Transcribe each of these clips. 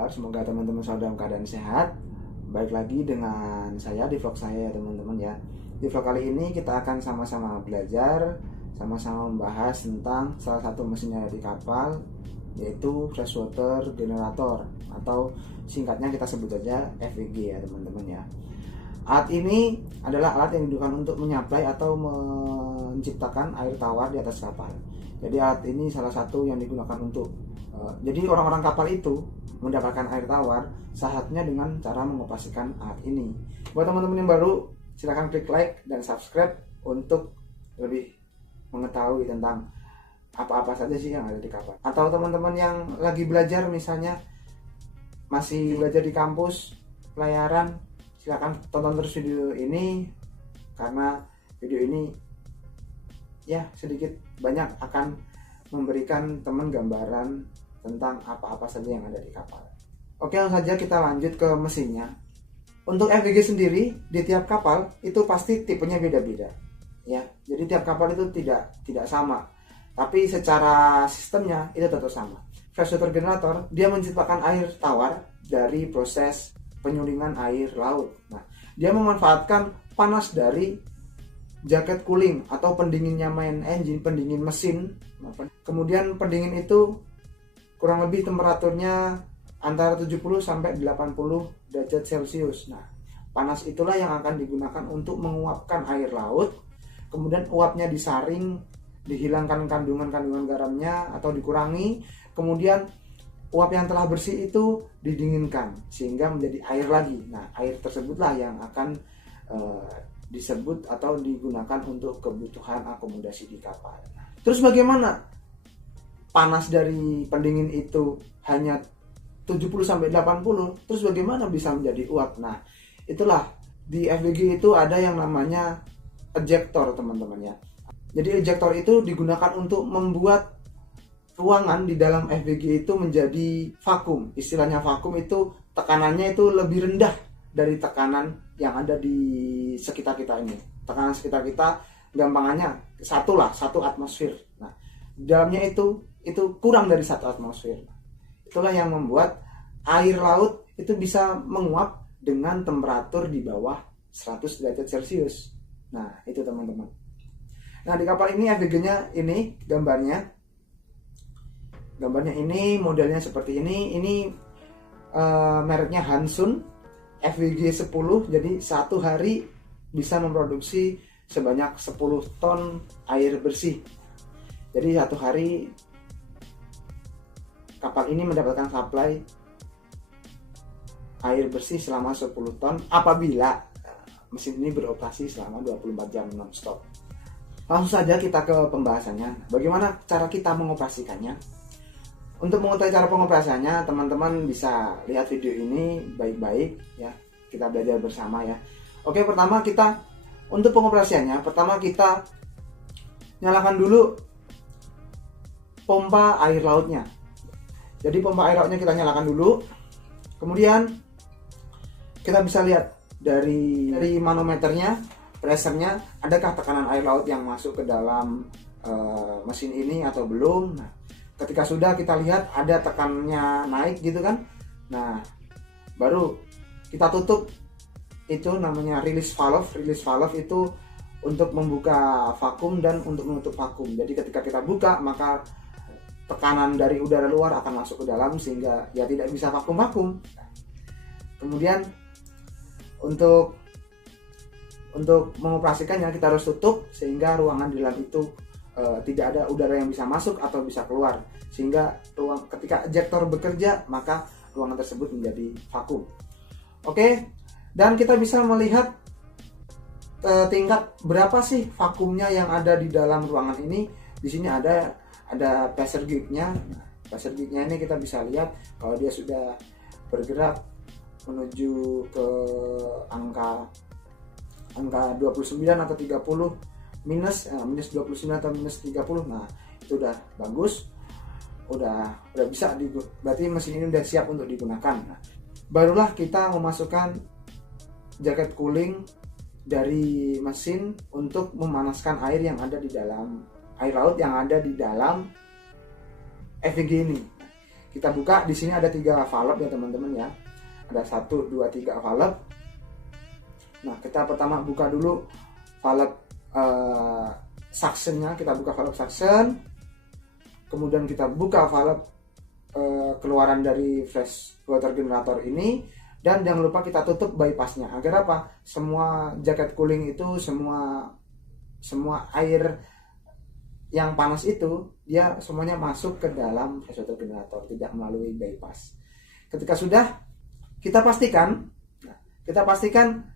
kabar? Semoga teman-teman selalu dalam keadaan sehat. Baik lagi dengan saya di vlog saya ya teman-teman ya. Di vlog kali ini kita akan sama-sama belajar, sama-sama membahas tentang salah satu mesin yang ada di kapal, yaitu freshwater generator atau singkatnya kita sebut saja FWG ya teman-teman ya. Alat ini adalah alat yang digunakan untuk menyuplai atau menciptakan air tawar di atas kapal. Jadi alat ini salah satu yang digunakan untuk jadi orang-orang kapal itu mendapatkan air tawar saatnya dengan cara mengoperasikan alat ini. Buat teman-teman yang baru, silahkan klik like dan subscribe untuk lebih mengetahui tentang apa-apa saja sih yang ada di kapal. Atau teman-teman yang lagi belajar misalnya masih belajar di kampus pelayaran, silahkan tonton terus video ini karena video ini ya sedikit banyak akan memberikan teman gambaran tentang apa-apa saja yang ada di kapal. Oke, langsung saja kita lanjut ke mesinnya. Untuk FWG sendiri di tiap kapal itu pasti tipenya beda-beda ya. Jadi tiap kapal itu tidak sama, tapi secara sistemnya itu tetap sama. Freshwater generator dia menciptakan air tawar dari proses penyulingan air laut. Nah, dia memanfaatkan panas dari jaket cooling atau pendinginnya main engine, pendingin mesin. Kemudian pendingin itu kurang lebih temperaturnya antara 70 sampai 80 derajat Celcius. Nah, panas itulah yang akan digunakan untuk menguapkan air laut. Kemudian uapnya disaring, dihilangkan kandungan-kandungan garamnya atau dikurangi. Kemudian uap yang telah bersih itu didinginkan sehingga menjadi air lagi. Nah, air tersebutlah yang akan disebut atau digunakan untuk kebutuhan akomodasi di kapal. Terus bagaimana panas dari pendingin itu hanya 70 sampai 80, terus bagaimana bisa menjadi uap? Nah, itulah di FWG itu ada yang namanya ejector teman-teman ya. Jadi ejector itu digunakan untuk membuat ruangan di dalam FWG itu menjadi vakum. Istilahnya vakum itu tekanannya itu lebih rendah dari tekanan yang ada di sekitar kita ini. Tekanan sekitar kita gampangannya satu atmosfer. Nah, di dalamnya itu kurang dari 1 atmosfer. Itulah yang membuat air laut itu bisa menguap dengan temperatur di bawah 100 derajat Celcius. Nah, itu teman-teman. Nah, di kapal ini FWG-nya ini gambarnya. Gambarnya ini, modelnya seperti ini. Ini mereknya Hansun FWG 10. Jadi satu hari bisa memproduksi sebanyak 10 ton air bersih. Jadi satu hari kapal ini mendapatkan supply air bersih selama 10 ton apabila mesin ini beroperasi selama 24 jam non-stop. Langsung saja kita ke pembahasannya. Bagaimana cara kita mengoperasikannya? Untuk mengetahui cara pengoperasiannya, teman-teman bisa lihat video ini baik-baik ya. Kita belajar bersama ya. Oke, pertama kita untuk pengoperasiannya, pertama kita nyalakan dulu pompa air lautnya. Jadi pompa air lautnya kita nyalakan dulu. Kemudian kita bisa lihat dari manometernya, pressernya, adakah tekanan air laut yang masuk ke dalam mesin ini atau belum. Nah, ketika sudah kita lihat ada tekanannya naik gitu kan. Nah, baru kita tutup. Itu namanya release valve. Release valve itu untuk membuka vakum dan untuk menutup vakum. Jadi ketika kita buka, maka tekanan dari udara luar akan masuk ke dalam sehingga ya tidak bisa vakum-vakum. Kemudian untuk mengoperasikannya kita harus tutup sehingga ruangan di dalam itu tidak ada udara yang bisa masuk atau bisa keluar, sehingga ketika ejector bekerja maka ruangan tersebut menjadi vakum. Oke, dan kita bisa melihat tingkat berapa sih vakumnya yang ada di dalam ruangan ini. Di sini ada pressure gauge-nya. Nah, pressure gauge-nya ini kita bisa lihat kalau dia sudah bergerak menuju ke angka 29 atau 30 minus 29 atau minus 30. Nah, itu udah bagus. Udah bisa berarti mesin ini udah siap untuk digunakan. Nah, barulah kita memasukkan jaket cooling dari mesin untuk memanaskan air yang ada di dalam air laut yang ada di dalam FWG ini. Kita buka, di sini ada 3 valve ya teman-teman ya. Ada 1, 2, 3 valve. Nah, kita pertama buka dulu valve suctionnya. Kita buka valve suction. Kemudian kita buka valve keluaran dari flash water generator ini. Dan jangan lupa kita tutup bypassnya. Agar apa? Semua jaket cooling itu, semua air yang panas itu, dia semuanya masuk ke dalam flash water generator, tidak melalui bypass. Ketika sudah, kita pastikan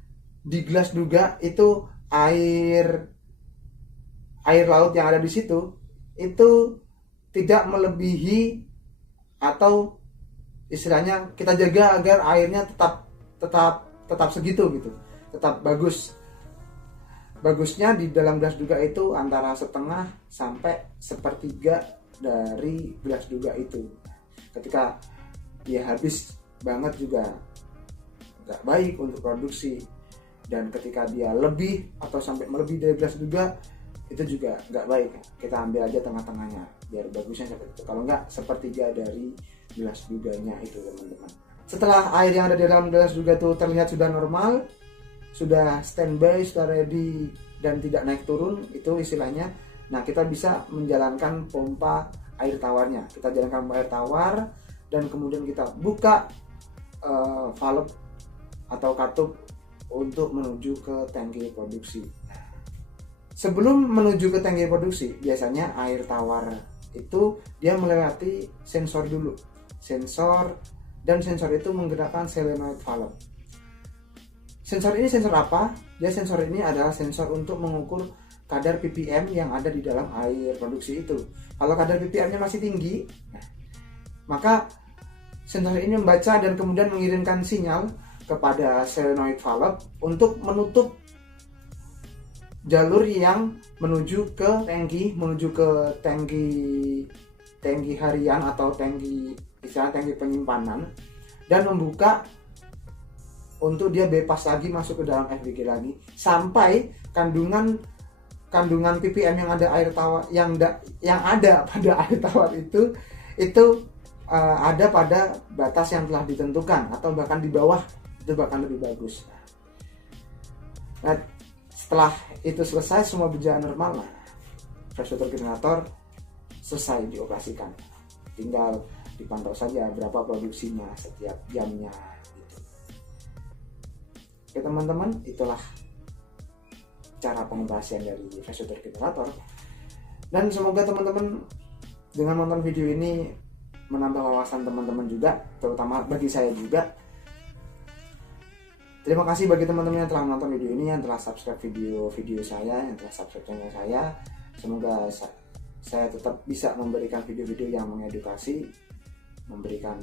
di gelas duga itu air laut yang ada di situ itu tidak melebihi, atau istilahnya kita jaga agar airnya tetap segitu gitu, tetap bagus. Bagusnya di dalam gelas duga itu antara setengah sampai sepertiga dari gelas duga itu. Ketika dia habis banget juga nggak baik untuk produksi, dan ketika dia lebih atau sampai melebihi dari gelas duga itu juga nggak baik. Kita ambil aja tengah-tengahnya biar bagusnya seperti itu. Kalau nggak, sepertiga dari gelas duganya itu teman-teman. Setelah air yang ada di dalam gelas duga itu terlihat sudah normal, sudah standby, sudah ready dan tidak naik turun, itu istilahnya. Nah, kita bisa menjalankan pompa air tawarnya. Kita jalankan pompa air tawar, dan kemudian kita buka valve atau katup untuk menuju ke tangki produksi. Sebelum menuju ke tangki produksi, biasanya air tawar itu dia melewati sensor dulu. Dan sensor itu menggerakkan solenoid valve. Sensor ini sensor apa? Sensor ini adalah sensor untuk mengukur kadar ppm yang ada di dalam air produksi itu. Kalau kadar ppm-nya masih tinggi, maka sensor ini membaca dan kemudian mengirimkan sinyal kepada solenoid valve untuk menutup jalur yang menuju ke tangki harian atau tangki penyimpanan, dan membuka untuk dia bebas lagi masuk ke dalam FBG lagi sampai kandungan ppm yang ada air tawar yang ada pada air tawar itu ada pada batas yang telah ditentukan, atau bahkan di bawah itu bahkan lebih bagus. Nah, setelah itu selesai, semua berjalan normal, flash water generator selesai dioperasikan. Tinggal dipantau saja berapa produksinya setiap jamnya. Oke teman-teman, itulah cara pengoperasian dari flash water generator. Dan semoga teman-teman dengan menonton video ini menambah wawasan teman-teman juga, terutama bagi saya juga. Terima kasih bagi teman-teman yang telah menonton video ini, yang telah subscribe video saya, yang telah subscribe channel saya. Semoga saya tetap bisa memberikan video-video yang mengedukasi, memberikan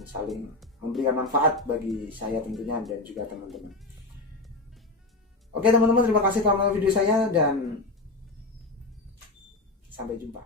manfaat bagi saya tentunya dan juga teman-teman. Oke teman-teman, terima kasih telah menonton video saya dan sampai jumpa.